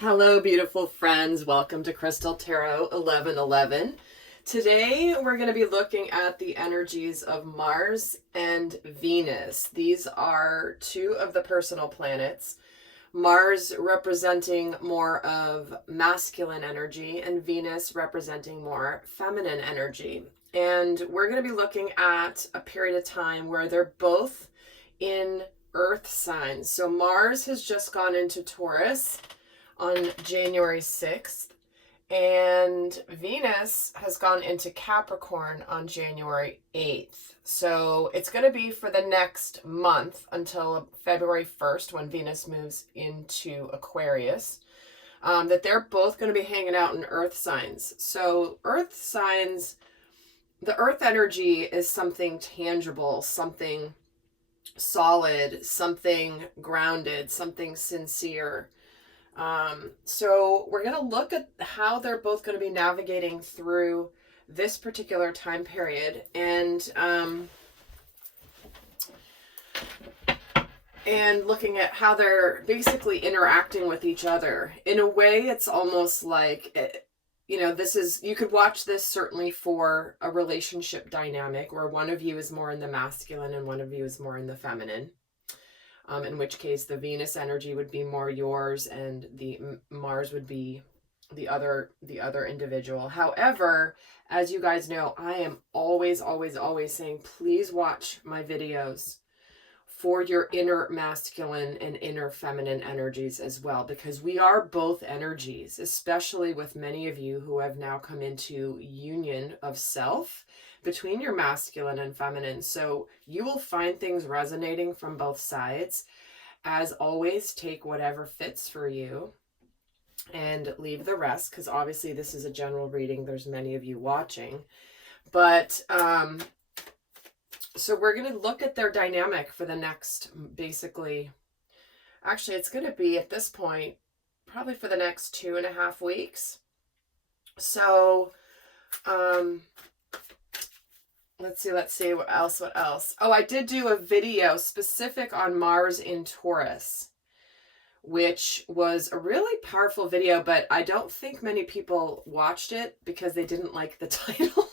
Hello, beautiful friends. Welcome to Crystal Tarot 1111. Today, we're going to be looking at the energies of Mars and Venus. These are two of the personal planets. Mars representing more of masculine energy and Venus representing more feminine energy. And we're going to be looking at a period of time where they're both in Earth signs. So Mars has just gone into Taurus on January 6th, and Venus has gone into Capricorn on January 8th. So it's going to be for the next month until February 1st when Venus moves into Aquarius, that they're both going to be hanging out in Earth signs. So Earth signs, the Earth energy is something tangible, something solid, something grounded, something sincere. So we're going to look at how they're both going to be navigating through this particular time period and looking at how they're basically interacting with each other. In a way, it's almost like, this is, you could watch this certainly for a relationship dynamic where one of you is more in the masculine and one of you is more in the feminine. In which case the Venus energy would be more yours and the Mars would be the other individual. However, as you guys know, I am always saying, please watch my videos for your inner masculine and inner feminine energies as well, because we are both energies, especially with many of you who have now come into union of self between your masculine and feminine. So you will find things resonating from both sides. As always, take whatever fits for you and leave the rest, because obviously this is a general reading. There's many of you watching. But so we're going to look at their dynamic for the next, basically, actually it's going to be at this point, probably for the next 2.5 weeks. So, let's see, what else? Oh, I did do a video specific on Mars in Taurus, which was a really powerful video, but I don't think many people watched it because they didn't like the title.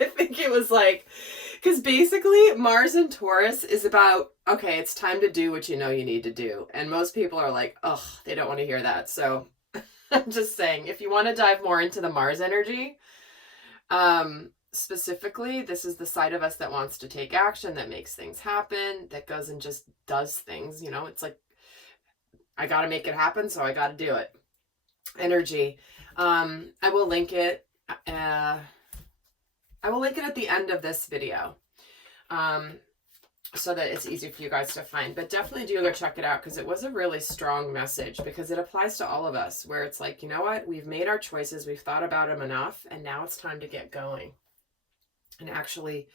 I think it was like, because basically Mars in Taurus is about, okay, it's time to do what you know you need to do. And most people are like, oh, they don't want to hear that. So I'm just saying, if you want to dive more into the Mars energy, specifically, this is the side of us that wants to take action, that makes things happen, that goes and just does things. It's like, I got to make it happen, so I got to do it. Energy. I will link it. I will link it at the end of this video, so that it's easy for you guys to find. But definitely do go check it out, because it was a really strong message, because it applies to all of us, where it's like, you know what? We've made our choices. We've thought about them enough, and now it's time to get going and actually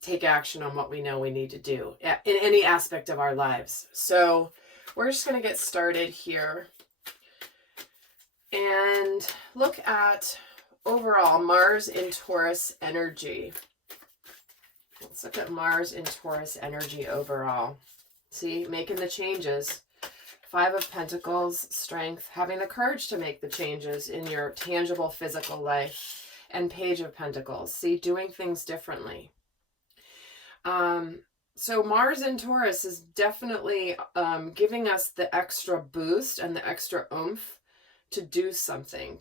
take action on what we know we need to do in any aspect of our lives. So we're just going to get started here and look at overall Mars in Taurus energy. Let's look at Mars in Taurus energy overall. See, making the changes. 5 of Pentacles, strength, having the courage to make the changes in your tangible physical life. And Page of Pentacles, see, doing things differently. So Mars in Taurus is definitely giving us the extra boost and the extra oomph to do something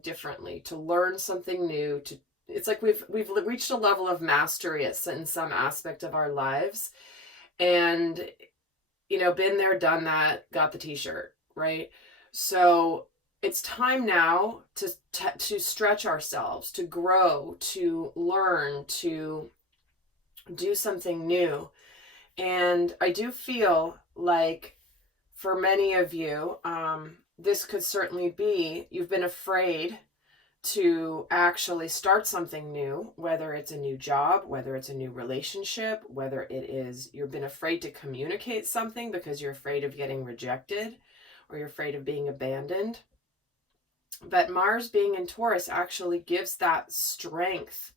differently, to learn something new. It's like we've reached a level of mastery in some aspect of our lives, and been there, done that, got the t-shirt, right? So it's time now to stretch ourselves, to grow, to learn, to do something new. And I do feel like for many of you, this could certainly be, you've been afraid to actually start something new, whether it's a new job, whether it's a new relationship, whether it is, you've been afraid to communicate something because you're afraid of getting rejected or you're afraid of being abandoned. But Mars being in Taurus actually gives that strength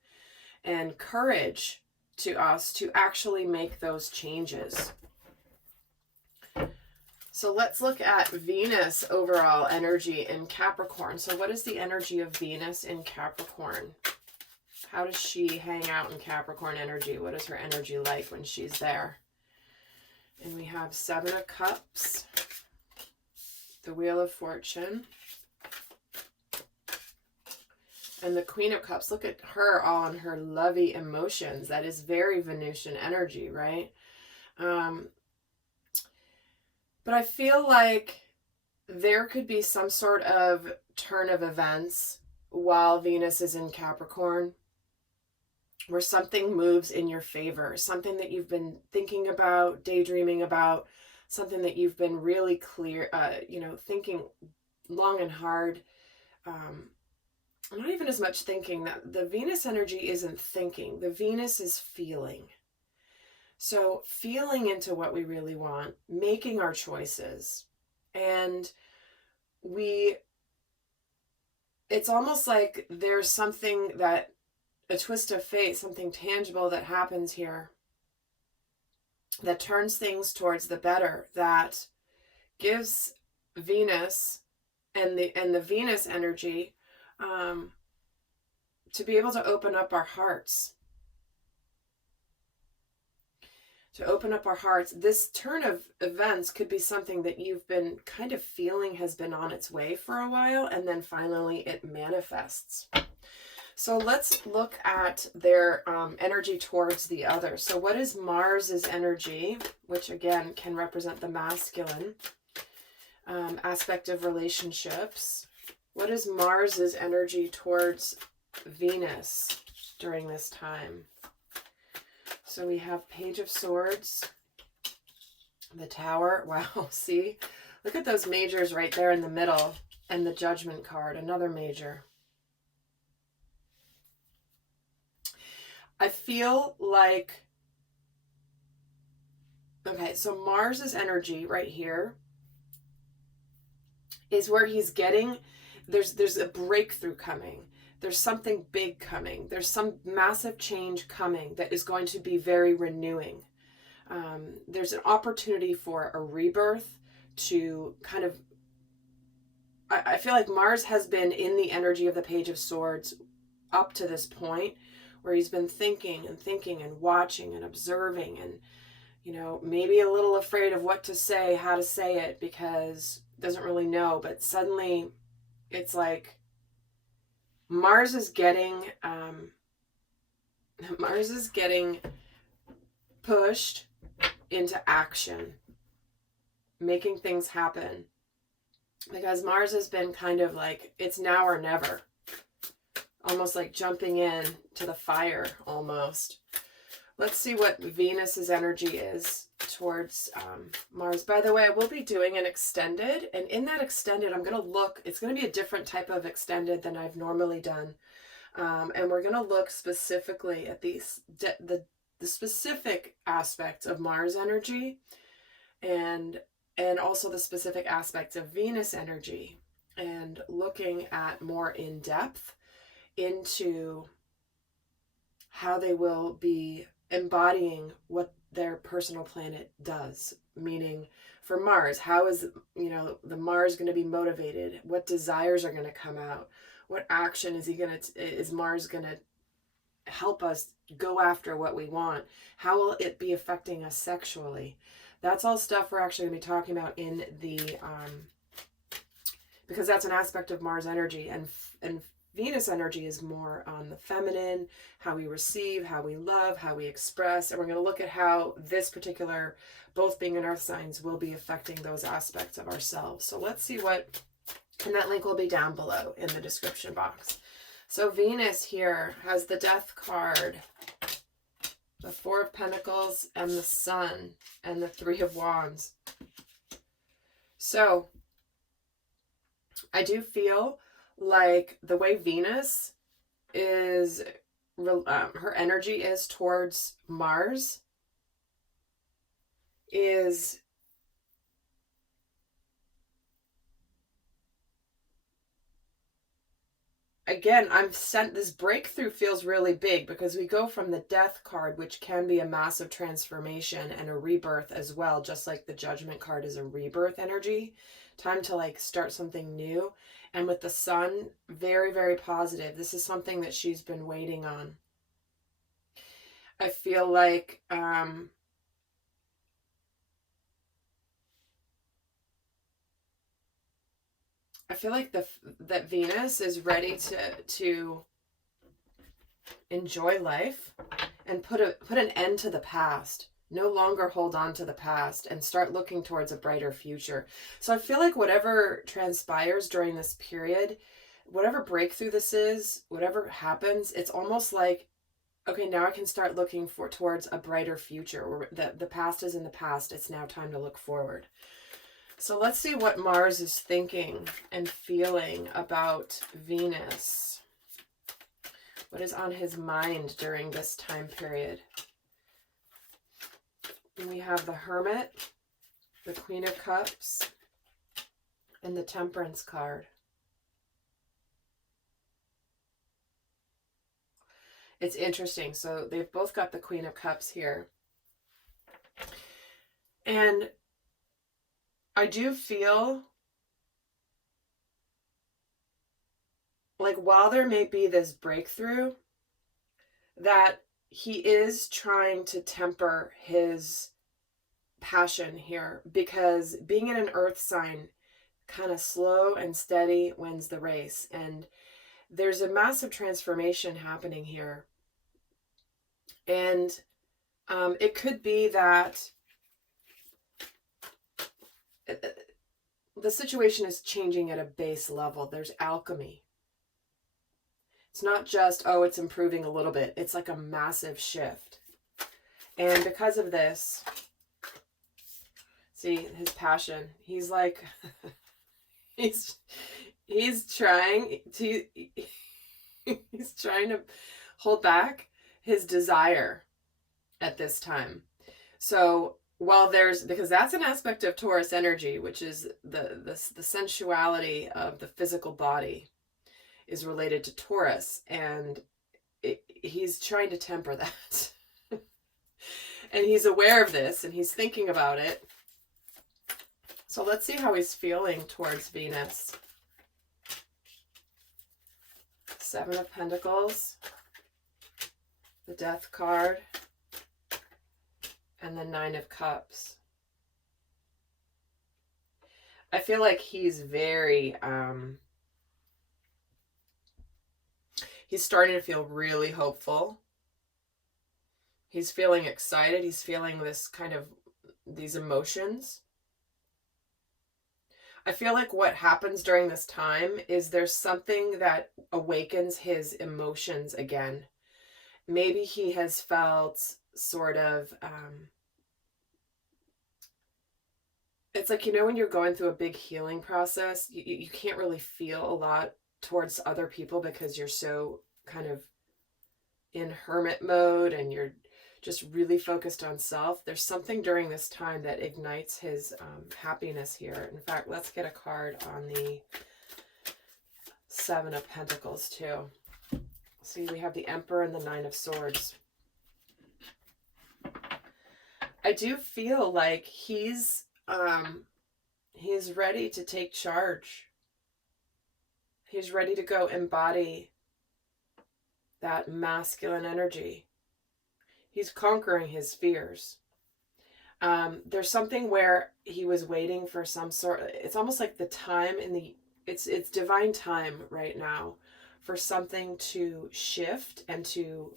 and courage to us to actually make those changes. So let's look at Venus overall energy in Capricorn. So what is the energy of Venus in Capricorn? How does she hang out in Capricorn energy? What is her energy like when she's there? And we have 7 of Cups, the Wheel of Fortune, and the Queen of Cups. Look at her all in her lovey emotions. That is very Venusian energy, right? But I feel like there could be some sort of turn of events while Venus is in Capricorn, where something moves in your favor, something that you've been thinking about, daydreaming about, something that you've been really clear, thinking long and hard. Not even as much thinking. That the Venus energy isn't thinking. The Venus is feeling. So feeling into what we really want, making our choices. And it's almost like there's something that, a twist of fate, something tangible that happens here that turns things towards the better, that gives Venus and the Venus energy to be able to open up our hearts. To open up our hearts. This turn of events could be something that you've been kind of feeling has been on its way for a while, and then finally it manifests. So let's look at their energy towards the other. So what is Mars's energy, which again can represent the masculine aspect of relationships? What is Mars's energy towards Venus during this time? So we have Page of Swords, the Tower. Wow, see? Look at those majors right there in the middle, and the Judgment card, another major. I feel like, okay, so Mars's energy right here is where he's getting, there's a breakthrough coming. There's something big coming. There's some massive change coming that is going to be very renewing. There's an opportunity for a rebirth to kind of, I feel like Mars has been in the energy of the Page of Swords up to this point, where he's been thinking and watching and observing and, maybe a little afraid of what to say, how to say it, because doesn't really know. But suddenly it's like Mars is getting pushed into action, making things happen, because Mars has been kind of like, it's now or never, almost like jumping in to the fire almost. Let's see what Venus's energy is towards Mars. By the way, I will be doing an extended, and in that extended, I'm going to look, it's going to be a different type of extended than I've normally done. And we're going to look specifically at the specific aspects of Mars energy and also the specific aspects of Venus energy, and looking at more in depth into how they will be embodying what their personal planet does. Meaning for Mars, how is, the Mars going to be motivated? What desires are going to come out? What action is Mars going to help us go after what we want? How will it be affecting us sexually? That's all stuff we're actually going to be talking about in the, because that's an aspect of Mars energy, and Venus energy is more on the feminine, how we receive, how we love, how we express. And we're going to look at how this particular, both being in earth signs, will be affecting those aspects of ourselves. So let's see what, and that link will be down below in the description box. So Venus here has the Death card, the Four of Pentacles, and the Sun, and the Three of Wands. So I do feel like the way Venus is, her energy is towards Mars is again, I'm sent, this breakthrough feels really big because we go from the Death card, which can be a massive transformation and a rebirth as well, just like the Judgment card is a rebirth energy. Time to like start something new. And with the Sun, very, very positive. This is something that she's been waiting on. I feel like that Venus is ready to enjoy life and put an end to the past. No longer hold on to the past and start looking towards a brighter future. So I feel like whatever transpires during this period, whatever breakthrough this is, whatever happens, it's almost like, okay, now I can start looking towards a brighter future. Where the past is in the past. It's now time to look forward. So let's see what Mars is thinking and feeling about Venus. What is on his mind during this time period? And we have the Hermit, the Queen of Cups, and the Temperance card. It's interesting. So they've both got the Queen of Cups here. And I do feel like while there may be this breakthrough, that he is trying to temper his passion here, because being in an earth sign, kind of slow and steady wins the race. And there's a massive transformation happening here. And it could be that the situation is changing at a base level. There's alchemy. It's not just, oh, it's improving a little bit. It's like a massive shift. And because of this, see his passion. He's like, he's trying to hold back his desire at this time. So while because that's an aspect of Taurus energy, which is the sensuality of the physical body is related to Taurus, and he's trying to temper that. And he's aware of this, and he's thinking about it. So let's see how he's feeling towards Venus. Seven of Pentacles, the Death card, and the Nine of Cups. I feel like he's very, he's starting to feel really hopeful. He's feeling excited. He's feeling these emotions. I feel like what happens during this time is there's something that awakens his emotions again. Maybe he has felt sort of, it's like, when you're going through a big healing process, you can't really feel a lot towards other people because you're so kind of in hermit mode and you're just really focused on self. There's something during this time that ignites his happiness here. In fact, let's get a card on the Seven of Pentacles too. See, we have the Emperor and the Nine of Swords. I do feel like he's ready to take charge. He's ready to go embody that masculine energy. He's conquering his fears. There's something where he was waiting for some sort, it's almost like the time it's divine time right now for something to shift and to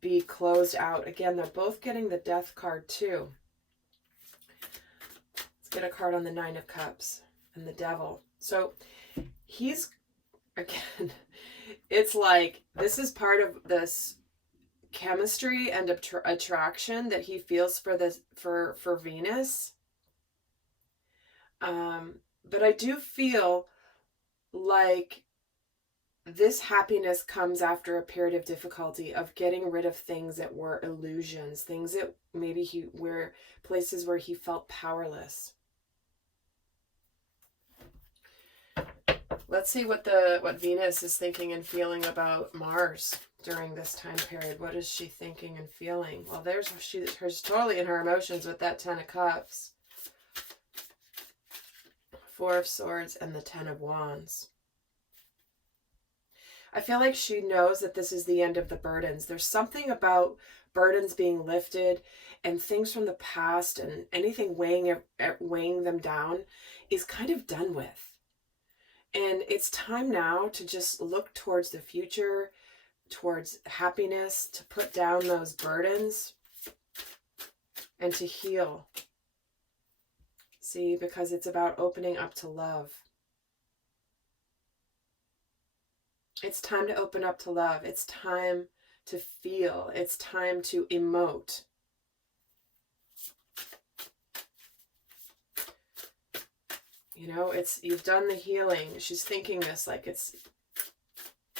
be closed out. Again, they're both getting the Death card too. Let's get a card on the Nine of Cups and the Devil. So he's, again, it's like this is part of this chemistry and attraction that he feels for Venus. But I do feel like this happiness comes after a period of difficulty, of getting rid of things that were illusions, things that maybe places where he felt powerless. Let's see what Venus is thinking and feeling about Mars during this time period. What is she thinking and feeling? Well, she's totally in her emotions with that Ten of Cups, Four of Swords, and the Ten of Wands. I feel like she knows that this is the end of the burdens. There's something about burdens being lifted and things from the past and anything weighing them down is kind of done with. And it's time now to just look towards the future, towards happiness, to put down those burdens and to heal. See, because it's about opening up to love. It's time to open up to love. It's time to feel. It's time to emote. You know, you've done the healing. She's thinking this like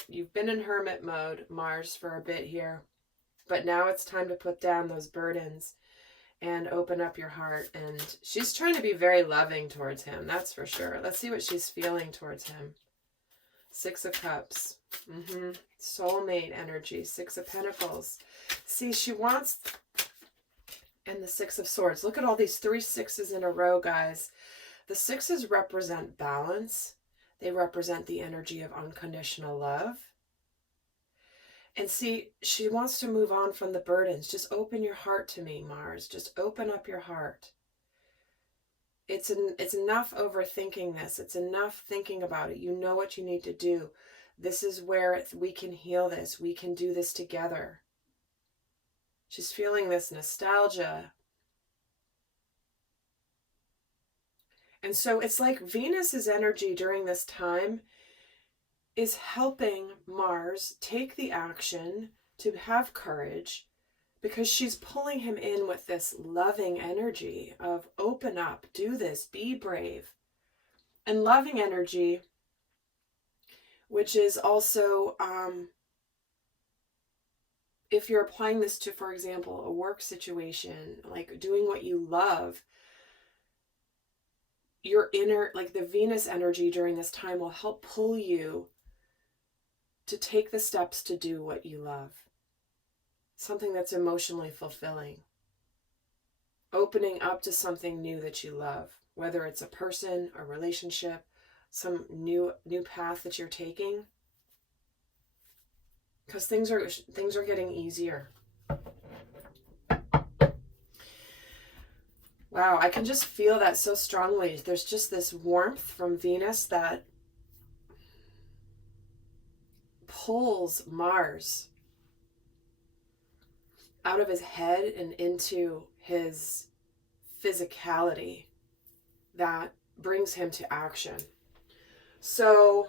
you've been in hermit mode, Mars, for a bit here. But now it's time to put down those burdens and open up your heart. And she's trying to be very loving towards him, that's for sure. Let's see what she's feeling towards him. Six of Cups. Soulmate energy. Six of Pentacles. See, she wants... And the Six of Swords. Look at all these 3 sixes in a row, guys. The sixes represent balance. They represent the energy of unconditional love. And see, she wants to move on from the burdens. Just open your heart to me, Mars. Just open up your heart. It's enough overthinking this. It's enough thinking about it. You know what you need to do. This is where we can heal this. We can do this together. She's feeling this nostalgia. And so it's like Venus's energy during this time is helping Mars take the action to have courage, because she's pulling him in with this loving energy of open up, do this, be brave. And loving energy, which is also, if you're applying this to, for example, a work situation, like doing what you love, your inner, like the Venus energy during this time will help pull you to take the steps to do what you love. Something that's emotionally fulfilling. Opening up to something new that you love, whether it's a person, a relationship, some new path that you're taking. Because things are getting easier. Wow, I can just feel that so strongly. There's just this warmth from Venus that pulls Mars out of his head and into his physicality that brings him to action. So,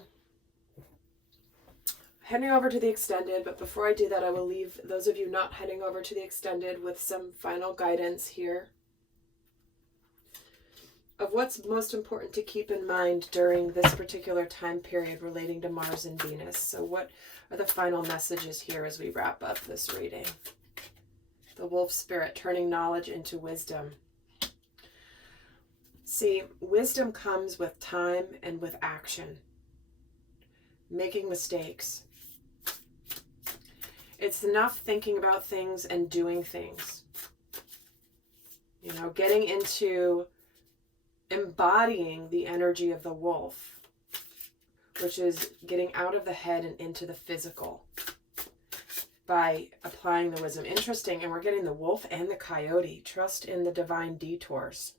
heading over to the extended, but before I do that, I will leave those of you not heading over to the extended with some final guidance here of what's most important to keep in mind during this particular time period relating to Mars and Venus. So what are the final messages here as we wrap up this reading? The wolf spirit, turning knowledge into wisdom. See, wisdom comes with time and with action. Making mistakes. It's enough thinking about things and doing things. You know, getting into embodying the energy of the wolf, which is getting out of the head and into the physical by applying the wisdom. Interesting, and we're getting the wolf and the coyote. Trust in the divine detours.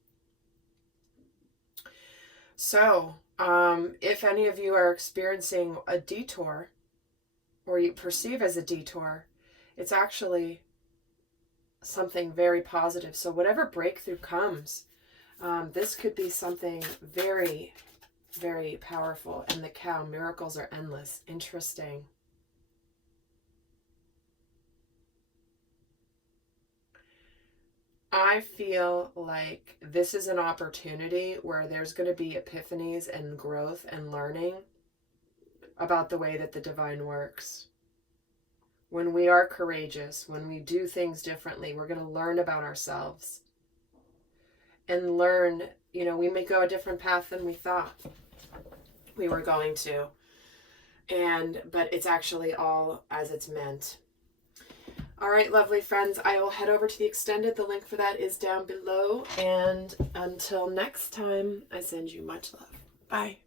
So, if any of you are experiencing a detour, or you perceive as a detour, it's actually something very positive. So whatever breakthrough comes, this could be something very, very powerful. And the cow, miracles are endless. Interesting. I feel like this is an opportunity where there's going to be epiphanies and growth and learning about the way that the divine works. When we are courageous, when we do things differently, we're going to learn about ourselves and learn, you know, we may go a different path than we thought. we were going to. But it's actually all as it's meant. All right, lovely friends, I will head over to the extended. The link for that is down below. And until next time, I send you much love. Bye.